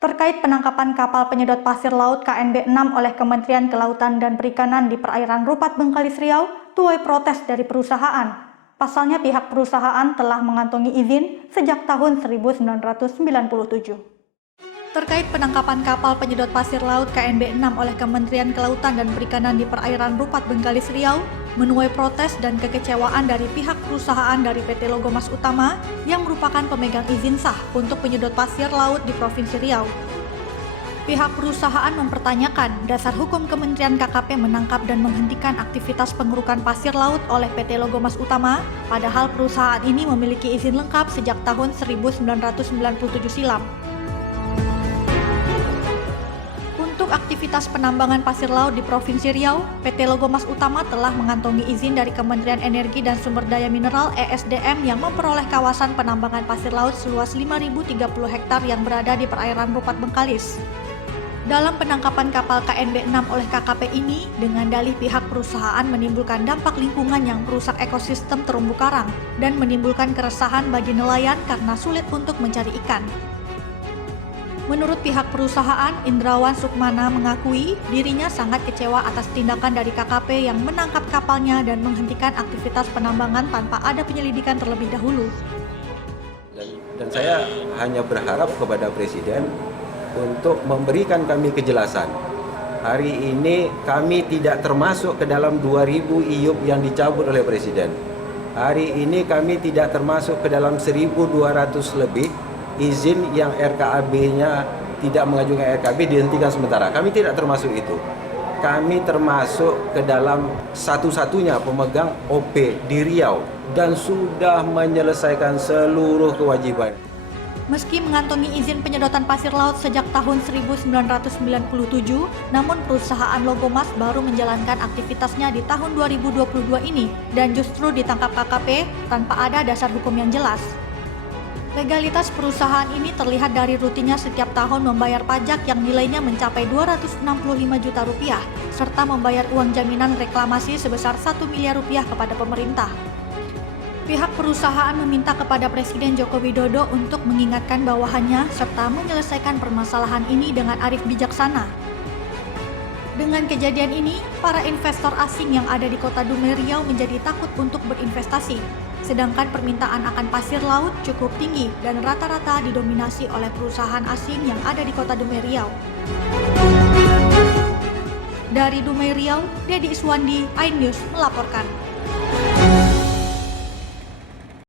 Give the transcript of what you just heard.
Terkait penangkapan kapal penyedot pasir laut KNB 6 oleh Kementerian Kelautan dan Perikanan di perairan Rupat Bengkalis Riau, tuai protes dari perusahaan. Pasalnya pihak perusahaan telah mengantongi izin sejak tahun 1997. Terkait penangkapan kapal penyedot pasir laut KNB 6 oleh Kementerian Kelautan dan Perikanan di perairan Rupat Bengkalis Riau, menuai protes dan kekecewaan dari pihak perusahaan dari PT Logomas Utama yang merupakan pemegang izin sah untuk penyedot pasir laut di Provinsi Riau. Pihak perusahaan mempertanyakan dasar hukum Kementerian KKP menangkap dan menghentikan aktivitas pengerukan pasir laut oleh PT Logomas Utama, padahal perusahaan ini memiliki izin lengkap sejak tahun 1997 silam. Untuk aktivitas penambangan pasir laut di Provinsi Riau, PT Logomas Utama telah mengantongi izin dari Kementerian Energi dan Sumber Daya Mineral (ESDM) yang memperoleh kawasan penambangan pasir laut seluas 5.030 hektar yang berada di perairan Rupat Bengkalis. Dalam penangkapan kapal KNB 6 oleh KKP ini, dengan dalih pihak perusahaan menimbulkan dampak lingkungan yang merusak ekosistem terumbu karang dan menimbulkan keresahan bagi nelayan karena sulit untuk mencari ikan. Menurut pihak perusahaan, Indrawan Sukmana mengakui dirinya sangat kecewa atas tindakan dari KKP yang menangkap kapalnya dan menghentikan aktivitas penambangan tanpa ada penyelidikan terlebih dahulu. Dan saya hanya berharap kepada Presiden untuk memberikan kami kejelasan. Hari ini kami tidak termasuk ke dalam 2.000 IUP yang dicabut oleh Presiden. Hari ini kami tidak termasuk ke dalam 1.200 lebih izin yang RKAB-nya tidak mengajukan RKAB dihentikan sementara. Kami tidak termasuk itu. Kami termasuk ke dalam satu-satunya pemegang OP di Riau dan sudah menyelesaikan seluruh kewajiban. Meski mengantongi izin penyedotan pasir laut sejak tahun 1997, namun perusahaan Logomas baru menjalankan aktivitasnya di tahun 2022 ini dan justru ditangkap KKP tanpa ada dasar hukum yang jelas. Legalitas perusahaan ini terlihat dari rutinnya setiap tahun membayar pajak yang nilainya mencapai 265 juta rupiah, serta membayar uang jaminan reklamasi sebesar 1 miliar rupiah kepada pemerintah. Pihak perusahaan meminta kepada Presiden Joko Widodo untuk mengingatkan bawahannya serta menyelesaikan permasalahan ini dengan arif bijaksana. Dengan kejadian ini, para investor asing yang ada di kota Dumai Riau menjadi takut untuk berinvestasi. Sedangkan permintaan akan pasir laut cukup tinggi dan rata-rata didominasi oleh perusahaan asing yang ada di kota Dumai Riau. Dari Dumai Riau, Dedi Iswandi, iNews melaporkan.